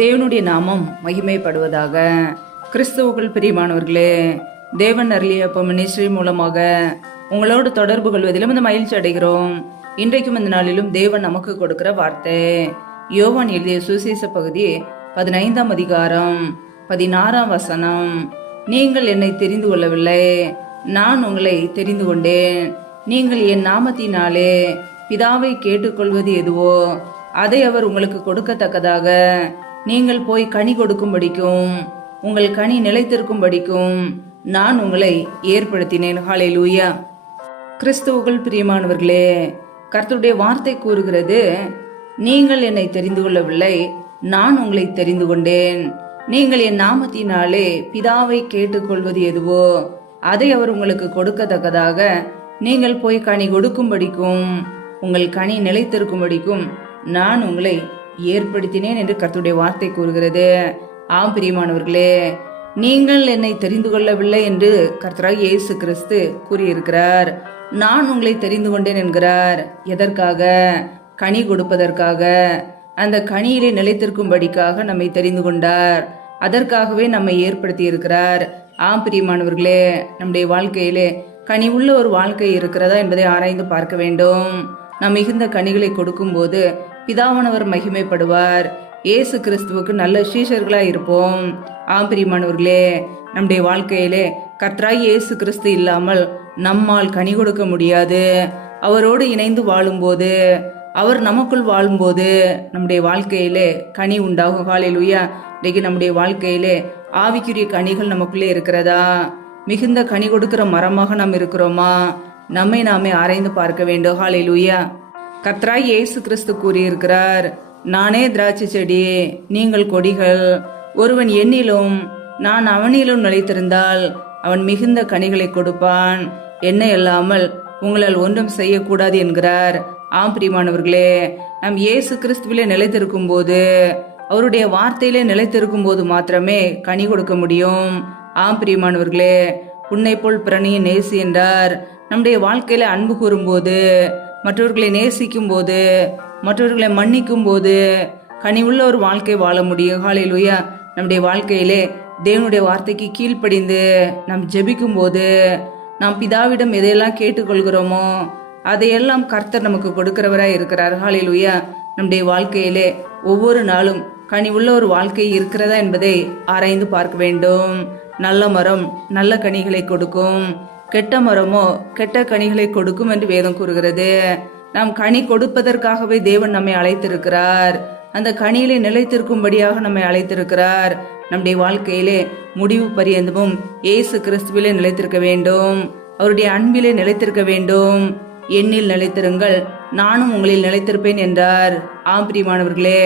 தேவனுடைய நாமம் மகிமைப்படுவதாக. கிறிஸ்துவுக்குள் பிரியமானவர்களே, தேவன் அருளிய மினிஸ்ட்ரி மூலமாக உங்களோடு தொடர்பு கொள்வதிலும் இந்த மகிழ்ச்சி அடைகிறோம். இன்றைக்கும் இந்த நாளிலும் தேவன் நமக்கு கொடுக்கிற வார்த்தை யோவான் எழுதிய சுவிசேஷ பகுதி 15ஆம் அதிகாரம் 16ஆம் வசனம். நீங்கள் என்னை தெரிந்து கொள்ளவில்லை, நான் உங்களை தெரிந்து கொண்டேன். நீங்கள் என் நாமத்தினாலே பிதாவை கேட்டுக்கொள்வது எதுவோ அதை அவர் உங்களுக்கு கொடுக்கத்தக்கதாக நீங்கள் போய் கனி கொடுக்கும்படிக்கும் உங்கள் கனி நிலைத்திருக்கும்படிக்கும் நான் உங்களை ஏற்படுத்தினேன். ஹல்லேலூயா. கிறிஸ்துவுக்குள் பிரியமானவர்களே, கர்த்தருடைய வார்த்தை கூறுகிறது, நீங்கள் என்னை தெரிந்து கொள்ளவில்லை, நான் உங்களை தெரிந்து கொண்டேன். நீங்கள் என் நாமத்தினாலே பிதாவை கேட்டுக்கொள்வது எதுவோ அதை அவர் உங்களுக்கு கொடுக்கத்தக்கதாக நீங்கள் போய் கனி கொடுக்கும்படிக்கும் உங்கள் கனி நிலைத்திருக்கும்படிக்கும் நான் உங்களை ஏற்படுத்தினேன் என்று கர்த்தருடைய வார்த்தை கூறுகிறது. ஆம் பிரியமானவர்களே, நீங்கள் என்னை தெரிந்து கொள்ளவில்லை என்று கர்த்தராகிய இயேசு கிறிஸ்து கூறியிருக்கிறார். நான் உங்களை தெரிந்து கொண்டேன் என்கிறார். எதற்காக? கனி கொடுப்பதற்காக, அந்த கனியிலே நிலைத்திருக்கும்படிக்காக நம்மை தெரிந்து கொண்டார். அதற்காகவே நம்மை ஏற்படுத்தி இருக்கிறார். ஆம் பிரியமானவர்களே, நம்முடைய வாழ்க்கையிலே கனி உள்ள ஒரு வாழ்க்கை இருக்கிறதா என்பதை ஆராய்ந்து பார்க்க வேண்டும். நாம் மிகுந்த கனிகளை கொடுக்கும் போது பிதாவானவர் மகிமைப்படுவார். இயேசு கிறிஸ்துவுக்கு நல்ல சீஷர்களாய் இருப்போம். ஆம் பிரியமானவர்களே, நம்முடைய வாழ்க்கையிலே கர்த்தராகிய இயேசு கிறிஸ்து இல்லாமல் நம்மால் கனி கொடுக்க முடியாது. அவரோடு இணைந்து வாழும்போது, அவர் நமக்குள் வாழும்போது நம்முடைய வாழ்க்கையிலே கனி உண்டாகும். ஹல்லேலூயா. இன்றைக்கு நம்முடைய வாழ்க்கையிலே ஆவிக்குரிய கனிகள் நமக்குள்ளே இருக்கிறதா? மிகுந்த கனி கொடுக்கிற மரமாக நாம் இருக்கிறோமா? நம்மை நாமே ஆராய்ந்து பார்க்க வேண்டும். ஹல்லேலூயா. கர்த்தராகிய இயேசு கிறிஸ்து கூறியிருக்கிறார், நானே திராட்சை செடி, நீங்கள் கொடிகள். ஒருவன் என்னிலும் நான் அவனிலும் நிலைத்திருந்தால் அவன் மிகுந்த கனிகளை கொடுப்பான். என்னை அல்லாமல் உங்களால் ஒன்றும் செய்யக்கூடாது என்கிறார். ஆம் பிரியமானவர்களே, நாம் இயேசு கிறிஸ்துவிலே நிலைத்திருக்கும் போது, அவருடைய வார்த்தையிலே நிலைத்திருக்கும் போது மாத்திரமே கனி கொடுக்க முடியும். ஆம் பிரியமானவர்களே, உன்னை போல் பிறனியை நேசி என்றார். நம்முடைய வாழ்க்கையில அன்பு கூறும்போது, மற்றவர்களை நேசிக்கும் போது, மற்றவர்களை மன்னிக்கும் போது கனி உள்ள ஒரு வாழ்க்கை வாழ முடியும். ஹல்லேலூயா. நம்முடைய வாழ்க்கையிலே தேவனுடைய வார்த்தைக்கு கீழ்ப்படிந்து நாம் ஜெபிக்கும் போது, நாம் பிதாவிடம் எதையெல்லாம் கேட்டுக்கொள்கிறோமோ அதையெல்லாம் கர்த்தர் நமக்கு கொடுக்கிறவராய் இருக்கிறார். ஹல்லேலூயா. நம்முடைய வாழ்க்கையிலே ஒவ்வொரு நாளும் கனி உள்ள ஒரு வாழ்க்கை இருக்கிறதா என்பதை ஆராய்ந்து பார்க்க வேண்டும். நல்ல மரம் நல்ல கனிகளை கொடுக்கும், கெட்ட மரமோ கெட்ட கனிகளை கொடுக்கும் என்று வேதம் கூறுகிறது. நாம் கனி கொடுப்பதற்காகவே தேவன் நம்மை அழைத்திருக்கிறார். அந்த கனியிலே நிலைத்திருக்கும்படியாக நம்மை அழைத்திருக்கிறார். நம்முடைய வாழ்க்கையிலே முடிவு பரியந்தமும் இயேசு கிறிஸ்துவிலே நிலைத்திருக்க வேண்டும். அவருடைய அன்பிலே நிலைத்திருக்க வேண்டும். என்னில் நிலைத்திருங்கள், நானும் உங்களில் நிலைத்திருப்பேன் என்றார். ஆம் பிரியமானவர்களே,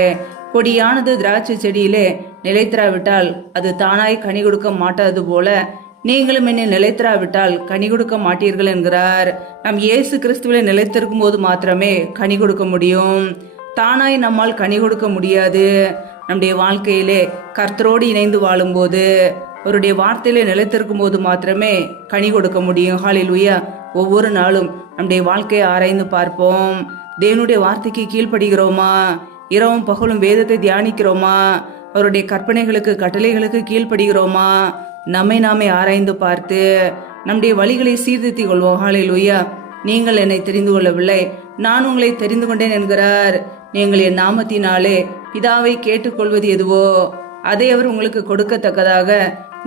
கொடியானது திராட்சை செடியிலே நிலைத்திராவிட்டால் அது தானாய் கனி கொடுக்க மாட்டாது போல நீங்களும் என்னை நிலைத்திராவிட்டால் கனி கொடுக்க மாட்டீர்கள் என்கிறார். நாம் இயேசு கிறிஸ்துவிலே நிலைத்திருக்கும் போது மாத்திரமே கனி கொடுக்க முடியும். தானாய் நம்மால் கனி கொடுக்க முடியாது. நம்முடைய வாழ்க்கையிலே கர்த்தரோடு இணைந்து வாழும்போது, அவருடைய வார்த்தையிலே நிலைத்திருக்கும் போது மாத்திரமே கனி கொடுக்க முடியும். ஹல்லேலூயா. ஒவ்வொரு நாளும் நம்முடைய வாழ்க்கையை ஆராய்ந்து பார்ப்போம். தேவனுடைய வார்த்தைக்கு கீழ்ப்படுகிறோமா? இரவும் பகலும் வேதத்தை தியானிக்கிறோமா? அவருடைய கற்பனைகளுக்கு கட்டளைகளுக்கு கீழ்ப்படுகிறோமா? நம்மை நாமே ஆராய்ந்து பார்த்து நம்முடைய வழிகளை சீர்திருத்திக் கொள்வோம். ஹல்லேலூயா. நீங்கள் என்னை தெரிந்து கொள்ளவில்லை, நான் உங்களை தெரிந்து கொண்டேன் என்கிறார். நீங்கள் என் நாமத்தினாலே பிதாவை கேட்டுக்கொள்வது எதுவோ அதை அவர் உங்களுக்கு கொடுக்கத்தக்கதாக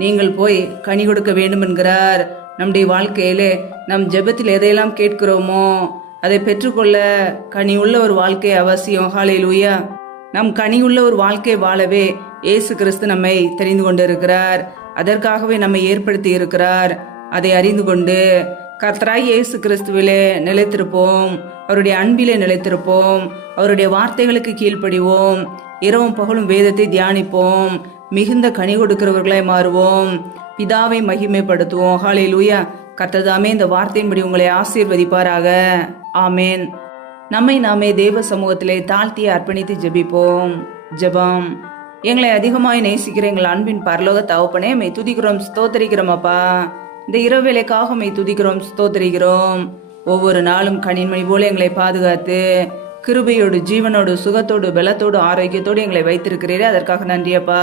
நீங்கள் போய் கனி கொடுக்க வேண்டும் என்கிறார். நம்முடைய வாழ்க்கையிலே நம் ஜெபத்தில் எதையெல்லாம் கேட்கிறோமோ அதை பெற்றுக்கொள்ள கனி உள்ள ஒரு வாழ்க்கை அவசியம். ஹல்லேலூயா. நம் கனி உள்ள ஒரு வாழ்க்கை வாழவே இயேசு கிறிஸ்து நம்மை தெரிந்து கொண்டிருக்கிறார். அதற்காகவே நம்மை ஏற்படுத்தி இருக்கிறார். அதை அறிந்து கொண்டு கர்த்தராகிய இயேசு கிறிஸ்துவிலே நிலைத்திருப்போம். அவருடைய அன்பிலே நிலைத்திருப்போம். அவருடைய வார்த்தைகளுக்கு கீழ்ப்படிவோம். இரவும் பகலும் வேதத்தை தியானிப்போம். மிகுந்த கனி கொடுக்கிறவர்களாய் மாறுவோம். பிதாவை மகிமைப்படுத்துவோம். ஹல்லேலூயா. கர்த்தர் இந்த வார்த்தையின்படி உங்களை ஆசீர்வதிப்பாராக. ஆமேன். நம்மை நாமே தேவ சமூகத்திலே தாழ்த்தி அர்ப்பணித்து ஜெபிப்போம். ஜெபம். எங்களை அதிகமாய் நேசிக்கிற எங்கள் அன்பின் பரலோக தகப்பனே, மெய் துதிக்கிறோம், ஸ்தோத்தரிக்கிறோம். அப்பா, இந்த இரவு வேளைக்காக மெய் துதிக்கிறோம், ஸ்தோத்தரிக்கிறோம். ஒவ்வொரு நாளும் கனிமணி போல எங்களை பாதுகாத்து கிருபையோடு ஜீவனோடு சுகத்தோடு பலத்தோடு ஆரோக்கியத்தோடு எங்களை வைத்திருக்கிறீரே, அதற்காக நன்றியப்பா.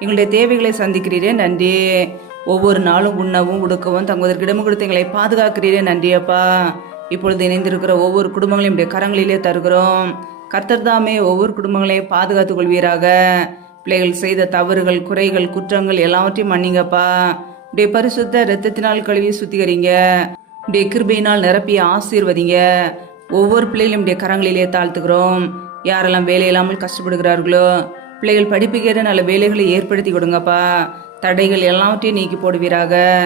எங்களுடைய தேவைகளை சந்திக்கிறீரே, நன்றி. ஒவ்வொரு நாளும் உண்ணவும் உடுக்கவும் தங்குவதற்கு இடம் கொடுத்து எங்களை பாதுகாக்கிறீரே, நன்றியப்பா. இப்பொழுது இணைந்திருக்கிற ஒவ்வொரு குடும்பங்களையும் உடைய கரங்களிலே தருகிறோம். கர்த்தர் தாமே ஒவ்வொரு குடும்பங்களையும் பாதுகாத்துக் கொள்வீராக. பிள்ளைகள் செய்த தவறுகள், குறைகள், குற்றங்கள் எல்லாவற்றையும் மன்னிங்கப்பா. உடைய பரிசுத்த இரத்தத்தினால் கழுவி சுத்திகரிங்க. உடைய கிருபையினால் நிரப்பி ஆசீர்வதிங்க. ஒவ்வொரு பிள்ளைகளும் உடைய கரங்களிலே தாழ்த்துக்கிறோம். யாரெல்லாம் வேலை இல்லாமல் கஷ்டப்படுகிறார்களோ, பிள்ளைகள் படிப்புக்கேற நல்ல வேலைகளை ஏற்படுத்தி கொடுங்கப்பா. தடைகள் எல்லாவற்றையும் நீக்கி போடுவீராக.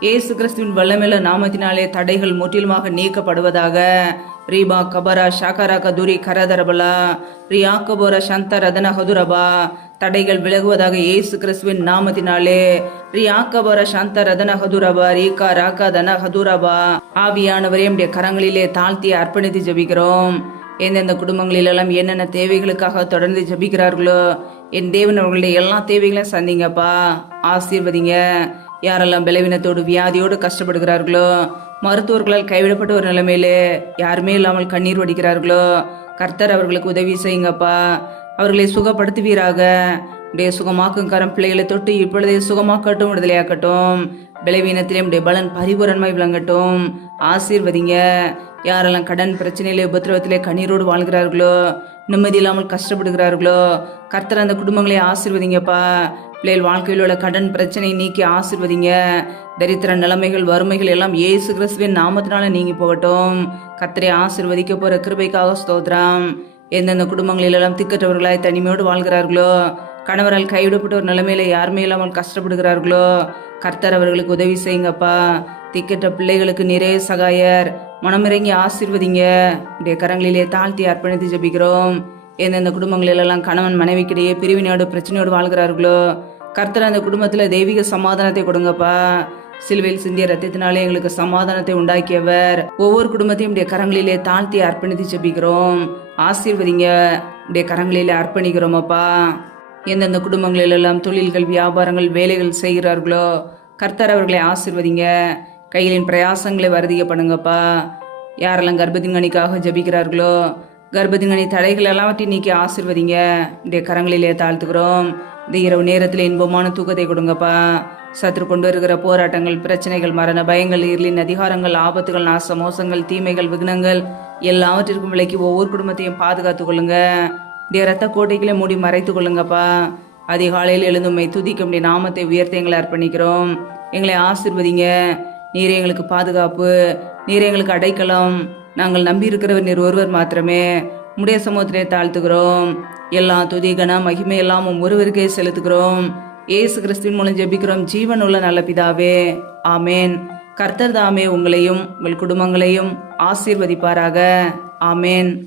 இயேசு கிறிஸ்துவின் வல்லமையுள்ள நாமத்தினாலே தடைகள் முற்றிலுமாக நீக்கப்படுவதாக. ரீபா கபரா ஷாகரா கதுரி கரதரபலா ரியா கபோரா சந்த ரதன ஹதுரபா. தடைகள் விலகுவதாக இயேசு கிறிஸ்துவின் நாமத்தினாலே. ரியா கபோரா சந்த ரதன ஹதுரபா ரீகா ராகா தன ஹதுரபா. ஆவியானவரே நம்முடைய கரங்களிலே தாழ்த்தி அர்ப்பணித்து ஜெபிக்கிறோம். எந்தெந்த குடும்பங்களிலெல்லாம் என்னென்ன தேவைகளுக்காக தொடர்ந்து ஜெபிக்கிறார்களோ, என் தேவன் அவர்களுடைய எல்லா தேவைகளையும் சந்திங்கப்பா. ஆசீர்வதிங்க. யாரெல்லாம் பலவீனத்தோடு வியாதியோடு கஷ்டப்படுகிறார்களோ, மருத்துவர்களால் கைவிடப்பட்ட ஒரு நிலைமையிலே யாருமே இல்லாமல் கண்ணீர் வடிக்கிறார்களோ, கர்த்தர் அவர்களுக்கு உதவி செய்யுங்கப்பா. அவர்களை சுகப்படுத்துவீராக. உடைய சுகமாக்கும் கரம் பிள்ளைகளை தொட்டு இப்பொழுதே சுகமாக்கட்டும், விடுதலையாக்கட்டும். பலவீனத்திலே உடைய பலன் பரிபூரணமாய் விளங்கட்டும். ஆசீர்வதிங்க. யாரெல்லாம் கடன் பிரச்சனையிலே உபத்திரவத்திலே கண்ணீரோடு வாழ்கிறார்களோ, நிம்மதி இல்லாமல் கஷ்டப்படுகிறார்களோ, கர்த்தர் அந்த குடும்பங்களை ஆசீர்வதிங்கப்பா. பிள்ளைகள் வாழ்க்கையில் உள்ள கடன் பிரச்சனை நீக்கி ஆசீர்வதிங்க. தரித்திர நிலைமைகள், வறுமைகள் எல்லாம் இயேசு கிறிஸ்துவின் நாமத்தினால நீங்கி போகட்டும். கர்த்தரை ஆசீர்வதிக்க போற கிருபைக்காக ஸ்தோத்திரம். எந்தெந்த குடும்பங்களிலெல்லாம் திக்கற்றவர்களாய் தனிமையோடு வாழ்கிறார்களோ, கணவரால் கைவிடப்பட்ட ஒரு நிலைமையில யாருமே இல்லாமல் கஷ்டப்படுகிறார்களோ, கர்த்தர் அவர்களுக்கு உதவி செய்யுங்கப்பா. திக்கற்ற பிள்ளைகளுக்கு நிறைய சகாயர். மனமிறங்கி ஆசீர்வதிங்க. உடைய கரங்களிலே தாழ்த்தி அர்ப்பணித்து ஜெபிக்கிறோம். எந்தெந்த குடும்பங்களிலெல்லாம் கணவன் மனைவிக்கிடையே பிரிவினோடு பிரச்சனையோடு வாழ்கிறார்களோ, கர்த்தர் அந்த குடும்பத்துல தெய்வீக சமாதானத்தை கொடுங்கப்பா. சிலுவையில் சிந்திய ரத்தத்தினாலே எங்களுக்கு சமாதானத்தை உண்டாக்கியவர். ஒவ்வொரு குடும்பத்தையும் உடைய கரங்களிலே தாழ்த்தி அர்ப்பணித்து ஜெபிக்கிறோம். ஆசீர்வதிங்க. உடைய கரங்களிலே அர்ப்பணிக்கிறோம் அப்பா. எந்தெந்த குடும்பங்களிலெல்லாம் தொழில்கள், வியாபாரங்கள், வேலைகள் செய்கிறார்களோ, கர்த்தர் அவர்களை ஆசீர்வதிங்க. கைகளின் பிரயாசங்களை வருதிக்க பண்ணுங்கப்பா. யாரெல்லாம் கர்ப்பத்தின்கனிக்காக ஜெபிக்கிறார்களோ, கர்ப்பத்தின்கனி தடைகள் எல்லாவற்றையும் நீக்கி ஆசீர்வதிங்க. உடைய கரங்களிலே தாழ்த்துக்கிறோம். இந்த இரவு நேரத்தில் இன்பமான தூக்கத்தை கொடுங்கப்பா. சத்ரு கொண்டு வருகிற போராட்டங்கள், பிரச்சனைகள், மரண பயங்கள், இருளின் அதிகாரங்கள், ஆபத்துகள், நாச மோசங்கள், தீமைகள், விக்னங்கள் எல்லாவற்றிற்கும் விலக்கி ஒவ்வொரு குடும்பத்தையும் பாதுகாத்து கொள்ளுங்க. உடைய ரத்த கோட்டைகளை மூடி மறைத்து கொள்ளுங்கப்பா. அதிகாலையில் எழுந்துமை துதிக்க முடிய நாமத்தை உயர்த்த எங்களை அர்ப்பணிக்கிறோம். எங்களை ஆசீர்வதிங்க. நீரே எங்களுக்கு பாதுகாப்பு, நீரே எங்களுக்கு அடைக்கலம். நாங்கள் நம்பி இருக்கிறவர் நீர் ஒருவர் மாத்திரமே. உடைய சமூகத்திலே தாழ்த்துகிறோம். எல்லா துதி கன மகிமை எல்லாம் ஒருவருக்கே செலுத்துகிறோம். இயேசு கிறிஸ்துவின் மூலம் ஜெபிக்கிறோம் ஜீவன் உள்ள நல்ல பிதாவே, ஆமேன். கர்த்தர் தாமே உங்களையும் உங்கள் குடும்பங்களையும் ஆசீர்வதிப்பாராக. ஆமேன்.